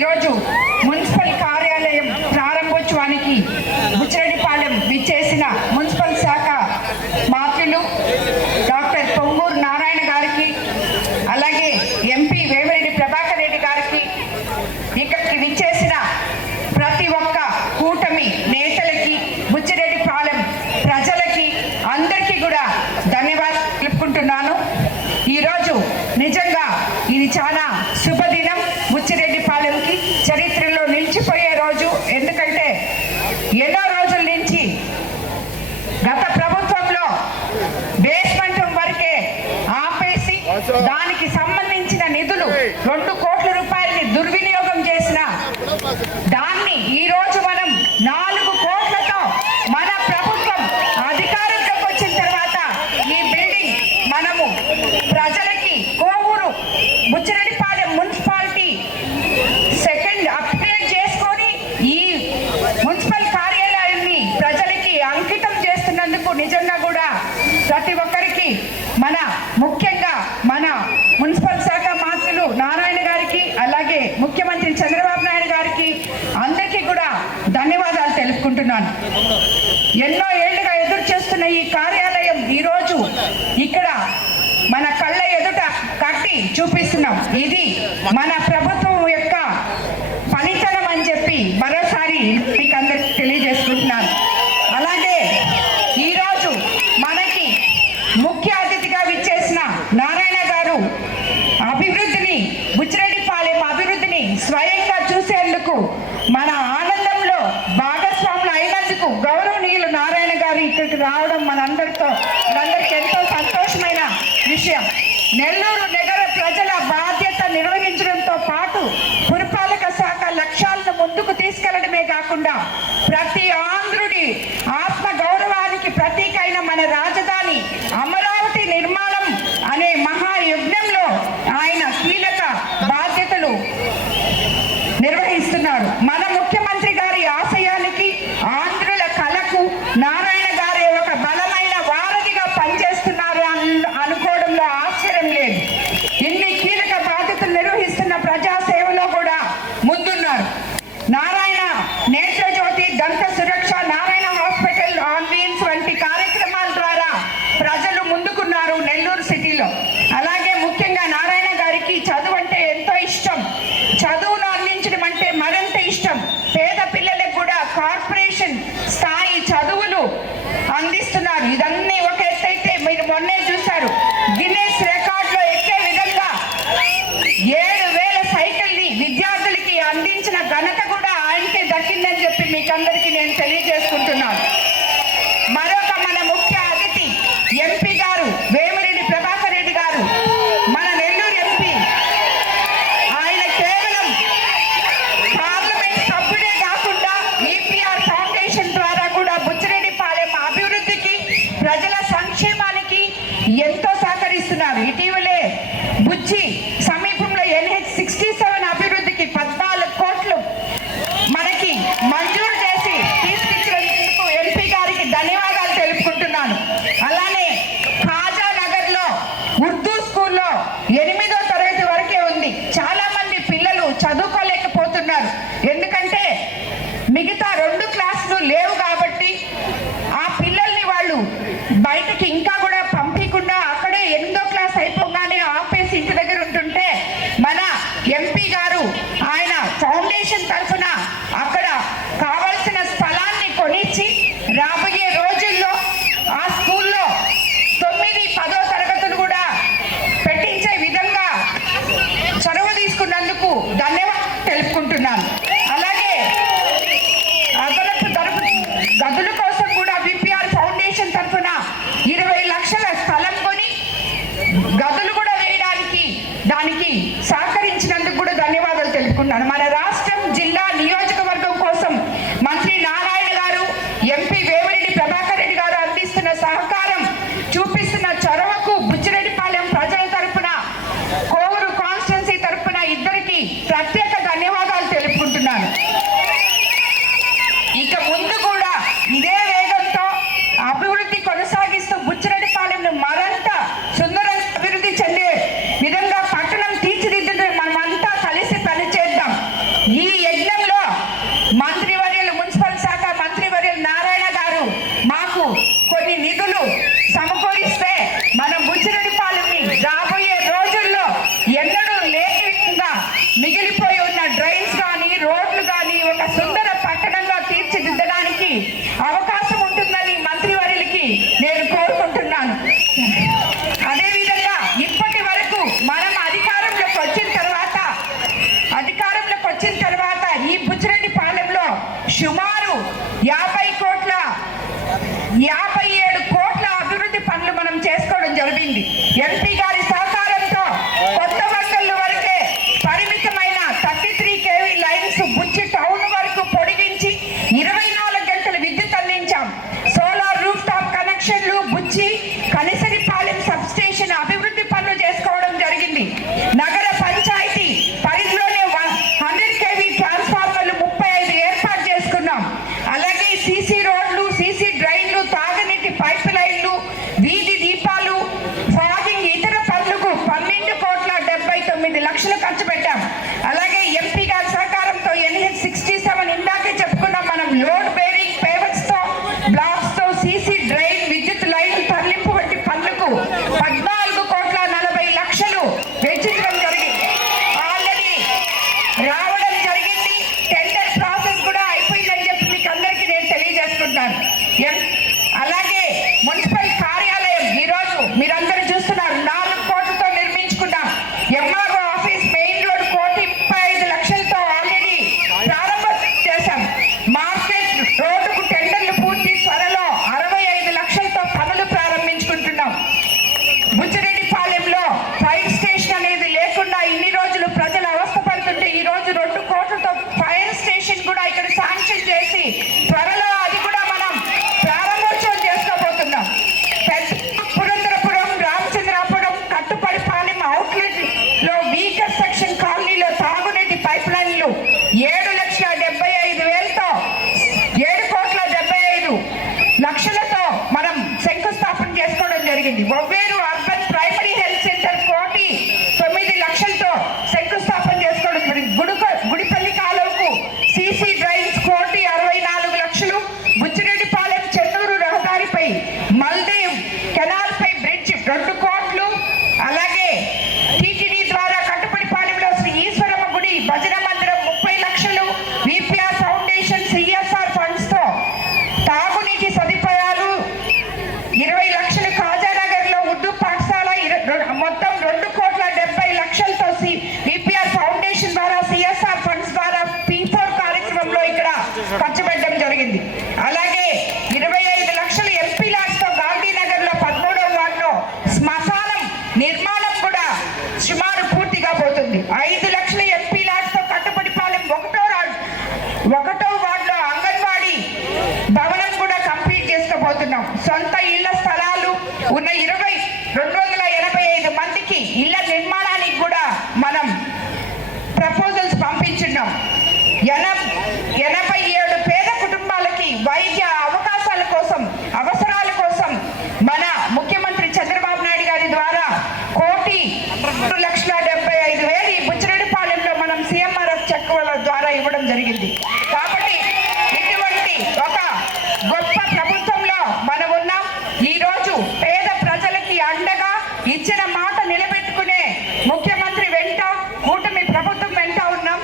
ఈరోజు మున్సిపల్ కార్యాలయం ప్రారంభోత్సవానికి బుచ్చిరెడ్డిపాలెం విచ్చేసిన మున్సిపల్ శాఖ మంత్రులు డాక్టర్ పొంగూరు నారాయణ గారికి, అలాగే ఎంపీ వేమిరెడ్డి ప్రభాకర్ రెడ్డి గారికి, ఇక్కడికి విచ్చేసిన ప్రతి ఒక్క కూటమి నేతలకి, బుచ్చిరెడ్డిపాలెం ప్రజలకి అందరికీ కూడా ధన్యవాదాలు తెలుపుకుంటున్నాను. ఈరోజు నిజంగా ఇది చాలా శుభదినం. బుచ్చిరెడ్డిపాలెంకి చరిత్రలో నిలిచిపోయే రోజు. ఎందుకంటే ఎన్నో రోజుల నుంచి గత ప్రభుత్వంలో బేస్మెంట్ వరకే ఆపేసి దానికి సంబంధించిన నిధులు 2 కోట్ల రూపాయలని దుర్వినియోగం చేసిన దాన్ని ఈరోజు మనం 4 కోట్లతో మన ప్రభుత్వం అధికారంలోకి వచ్చిన తర్వాత ఈ బిల్డింగ్ మనము ప్రజలకి Kovur Buchireddypalem municipality second upgrade చేసుకొని ఈ మున్సిపల్ కార్యాలయాన్ని ప్రజలకి అంకితం చేస్తున్నందుకు నిజంగా కూడా ప్రతి ఒక్కరికి ముఖ్యంగా మన మున్సిపల్ శాఖ మంత్రులు నారాయణ గారికి, అలాగే ముఖ్యమంత్రి చంద్రబాబు నాయుడు గారికి అందరికీ కూడా ధన్యవాదాలు తెలుపుకుంటున్నాను. ఎన్నో ఏళ్లుగా ఎదురు చేస్తున్న ఈ కార్యాలయం ఈరోజు ఇక్కడ మన కళ్ళ ఎదుట కట్టి చూపిస్తున్నాం. ఇది మన ప్రభుత్వం యొక్క పనితనం అని చెప్పి మరోసారి మీకు అందరికి తెలియజేసుకుంటున్నాను. అలాగే ఈరోజు మనకి ముఖ్య అతిథిగా విచ్చేసిన నారాయణ గారు అభివృద్ధిని, బుచ్చిరెడ్డిపాలెం అభివృద్ధిని స్వయంగా చూసేందుకు మన ఆనందంలో భాగస్వాములు అయినందుకు గౌరవనీయులు నారాయణ గారు ఇక్కడికి రావడం మనందరికీ ఎంతో సంతోషమైన విషయం. నెల్లూరు నగర ప్రజల బాధ్యత నిర్వహించడంతో పాటు పురపాలక శాఖ లక్ష్యాలను ముందుకు తీసుకెళ్లడమే కాకుండా ప్రతి ఆంధ్రుడి ఆత్మ గౌరవానికి ప్రతీక అయిన మన రాజధాని అమరావతి నిర్మాణం అనే మహాయజ్ఞంలో ఆయన కీలక బాధ్యతలు నిర్వహిస్తున్నారు. మన ముఖ్యమంత్రి గారి ఆశయానికి, ఆంధ్రుల కళకు నారాయణ గారే ఒక బలమైన వారధిగా పనిచేస్తున్నారు అనుకోవడంలో ఆశ్చర్యం లేదు. ఇన్ని కీలక బాధ్యతలు నిర్వహిస్తున్న ప్రజాసేవలో కూడా ముందున్నారు. నారాయణ నేత్రజ్యోతి, దంత సురక్ష, నారాయణ హాస్పిటల్ ఆన్ వీల్స్ వంటి కార్యక్రమాల ద్వారా ప్రజలు ముందుకున్నారు నెల్లూరు సిటీలో. అలాగే ముఖ్యంగా నారాయణ గారికి చదువు అంటే ఎంతో ఇష్టం. చదువును అందించడం అంటే మరింత ఇష్టం. పేద పిల్లలకు కూడా కార్పొరేషన్ స్థాయి చదువులు అందిస్తున్నారు. ఇదన్నీ ఒక ఎత్తైతే మీరు మొన్నే చూశారు, గిన్నెస్ రికార్డులో ఎక్కే విధంగా 7,000 సైకిల్ని విద్యార్థులకి అందించిన ఘనత కూడా ఆయనకే దక్కిందని చెప్పి మీకు అందరికీ నేను తెలియజేసుకుంటున్నాను. మరొక మన ముఖ్య అతిథి ఎంపీ గారు వేమిరెడ్డి ప్రభాకర్ రెడ్డి గారు, మన నెల్లూరు ఎంపీ. ఆయన కేవలం పార్లమెంట్ సభ్యుడే కాకుండా ఈపీఆర్ ఫౌండేషన్ ద్వారా కూడా బుచ్చిరెడ్డిపాలెం అభివృద్ధికి, ప్రజల సంక్షేమానికి ఎంతో సహకరిస్తున్నారు. ఇటీవలే బుచ్చి సమీపంలో NH67 అభివృద్ధికి 14 కోట్లు మనకి మంజూరు చేసి తీసుకొచ్చినందుకు ఎంపీ గారికి ధన్యవాదాలు తెలుపుకుంటున్నాను. అలానే ఖాజానగర్లో ఉర్దూ స్కూల్లో 8వ తరగతి వరకే ఉంది. చాలా మంది పిల్లలు చదువుకోలేకపోతున్నారు. ఎందుకంటే మిగతా 2 క్లాసులు లేవు కాబట్టి ఆ పిల్లల్ని వాళ్ళు బయటకి ఇంకా కూడా పంపించకుండా అక్కడే 8వ క్లాస్ అయిపోగానే ఆపేసి ఇంటి దగ్గర ఉంటుంటే మన ఎంపీ గారు ఆయన ఫౌండేషన్ తరఫున అక్కడ కావాల్సిన స్థలాన్ని కొనిచ్చి రాబోయే రోజుల్లో ఆ స్కూల్లో 9, 10వ తరగతులు కూడా పెట్టించే విధంగా చొరవ తీసుకున్నందుకు ధన్యవాదాలు తెలుపుకుంటున్నాను. అలాగే అదనపు గదుల కోసం కూడా విపిఆర్ ఫౌండేషన్ తరఫున 20 లక్షల స్థలం కొని గదులు కూడా వేయడానికి దానికి సహకరించినందుకు కూడా ధన్యవాదాలు తెలుపుకున్నాను. మన రాష్ట్రం, జిల్లా, నియోజకవర్గం కోసం మంత్రి నారాయణ గారు, ఎంపీ వేమిరెడ్డి ప్రభాకర్ రెడ్డి గారు అందిస్తున్న సహకారం, చూపిస్తున్న చొరవకు బుచ్చిరెడ్డిపాలెం ప్రజల తరఫున, కోవూరు కాన్స్టిట్యున్సీ తరఫున ఇద్దరికి ప్రత్యేక ధన్యవాదాలు తెలుపుకుంటున్నాను. ఇక ముందు కూడా ఇదే వేగంతో అభివృద్ధి కొనసాగిస్తూ బుచ్చిరెడ్డిపాలెంను మరింత సుందర అభివృద్ధి చెందే విధంగా పట్టణం తీర్చిదిద్దుతూ మనమంతా కలిసి పనిచేద్దాం. అవకాశం ఉంటుందని మంత్రివర్యులకి నేను కోరుకుంటున్నాను. అదేవిధంగా ఇప్పటి వరకు మనం అధికారంలోకి వచ్చిన తర్వాత ఈ బుచ్చిరెడ్డిపాలెంలో సుమారు 57 కోట్ల అభివృద్ధి పనులు మనం చేసుకోవడం జరిగింది. ఎంపీ గారి సహకారంతో కొత్త వంగళ్ళు వరకే పరిమితమైన 33 kV లైన్స్ బుచ్చి టౌన్ వరకు పొడిగించి 24 గంటలు విద్యుత్ అందించాం. సోలార్ రూఫ్ టాప్ కనెక్షన్లు, బుచ్చి కనిసరిపాలెం సబ్ స్టేషన్ అభివృద్ధి పనులు చేసుకోవడం జరిగింది. నగర పంచాయతీ పరిధిలోనే 100 kV ట్రాన్స్ఫార్మర్లు 35 ఏర్పాటు చేసుకున్నాం. అలాగే సీసీ రోడ్లు, సీసీ డ్రైన్లు, తాగునీటి పైప్ లైన్లు, వీధి దీపాలు, ఫాగింగ్ ఇతర పనులకు 12,79 లక్షలు ఖర్చు పెట్టాం. అలాగే ఎంపీ గారి సహకారంతో NH-67 ఇందాకే చెప్పుకున్నాం మనం. లోడ్ బేరింగ్ పేవర్స్ తో, బ్లాక్స్ తో, సీసీ డ్రైన్, విద్యుత్ లైన్ తరలింపు వంటి పనులకు 14,40 లక్షలు వెచ్చించడం జరిగింది. ఆల్రెడీ రావడం జరిగింది. టెండర్ ప్రాసెస్ కూడా అయిపోయిందని చెప్పి మీకు అందరికీ నేను తెలియజేసుకుంటాను. అలాగే మున్సిపల్ కార్యాలయం ఈరోజు మీరందరూ చూస్తున్నారు, 4 కోట్లతో నిర్మించుకున్నాం. ఎంఆర్ఓ ఆఫీస్ మెయిన్ రోడ్ 1,35 లక్షలతో ఆల్రెడీ ప్రారంభం చేశాం. మార్కెట్ రోడ్డుకు టెండర్లు పూర్తి, త్వరలో 65 లక్షలతో పనులు ప్రారంభించుకుంటున్నాం. బుచ్చిరెడ్డిపాలెంలో ఫైర్ స్టేషన్ అనేది లేకుండా ఇన్ని రోజులు ప్రజలు అవస్థపడుతుంటే ఈ రోజు 2 కోట్లతో ఫైర్ స్టేషన్ కూడా ఇక్కడ శాంక్షన్ చేసి త్వరలో అది కూడా మనం ప్రారంభోత్సవం చేసుకోబోతున్నాం. పురంధరపురం, రామచంద్రాపురం, కట్టుపడిపాలెం అవుట్లెట్ లో వీకర్ సెక్షన్ కాలనీలో తాగునీటి పైప్ లైన్లు 7,75,000తో 7,75 లక్షలతో మనం శంకుస్థాపన చేసుకోవడం జరిగింది. Ovveru urban primary health centre 9 లక్షలతో శంకుస్థాపన చేసుకోవడం జరిగింది. గుడిపల్లి కాలువకు సీసీ డ్రైన్స్ 64 లక్షలు. బుచ్చిరెడ్డిపాలెం చెన్నూరు రహదారిపై మల్దేవ్ కెనాల్ పై బ్రిడ్జ్ 2 కోట్లు. అలాగే టీటీడీ ద్వారా కట్టుపడిపాలెంలో శ్రీ ఈశ్వరమ్మ గుడి భజన మందిరం 30 లక్షలు. విపిఆర్ ఫౌండేషన్ సిఎస్ఆర్ ఫండ్స్ తో తాగునీటి సదుపాయాలు 20 లక్షలు. కాజానగర్ లో ఉర్దూ పాఠశాల మొత్తం 2,70 లక్షలతో విపిఆర్ ఫౌండేషన్ ద్వారా సిఎస్ఆర్ ఫండ్స్ ద్వారా P4 కార్యక్రమంలో ఇక్కడ ఖర్చు పెట్టడం జరిగింది. అలాగే 25 లక్షలు ఎంపీ ల్యాడ్స్ తో గాంధీనగర్ లో 13వ వార్డులో శ్మశానం నిర్మాణం కూడా సుమారు పూర్తిగా పోతుంది. 5 లక్షలు ఎంపీ ల్యాడ్స్ తో కట్టుపడిపాలెం 1వ వార్డులో అంగన్వాడీ భవనం కూడా కంప్లీట్ చేసుకోబోతున్నాం. సొంత ఇళ్ల స్థలాలు ఉన్న 285 మందికి ఇళ్ల నిర్మాణానికి కూడా మనం ప్రపోజల్స్ పంపించున్నాం. 87 పేద కుటుంబాలకి వైద్య అవసరాల కోసం మన ముఖ్యమంత్రి చంద్రబాబు నాయుడు గారి ద్వారా 1,02,75,000 ఈ బుచ్చిరెడ్డిపాలెంలో మనం CMRF చెక్కుల ద్వారా ఇవ్వడం జరిగింది. కాబట్టి ఇటువంటి ఒక గొప్ప ప్రభుత్వంలో మనం ఉన్నాం. ఈ రోజు పేద ప్రజలకి అండగా ఇచ్చిన మాట నిలబెట్టుకునే ముఖ్యమంత్రి వెంట, కూటమి ప్రభుత్వం వెంట ఉన్నాం.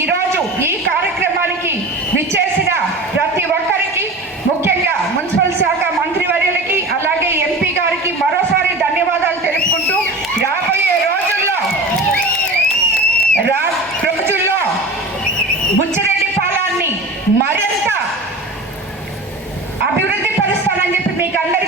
ఈ రోజు ఈ కార్యక్రమానికి విచ్చేసిన ప్రతి ఒక్కరికి, ముఖ్యంగా మున్సిపల్ శాఖ మంత్రివర్యులకి అలాగే ఎంపీ గారికి మరోసారి ధన్యవాదాలు తెలుపుకుంటూ రాబోయే రోజుల్లో బుచ్చిరెడ్డిపాలెంని మరింత అభివృద్ధి పరుస్తానని చెప్పి మీకు అందరికీ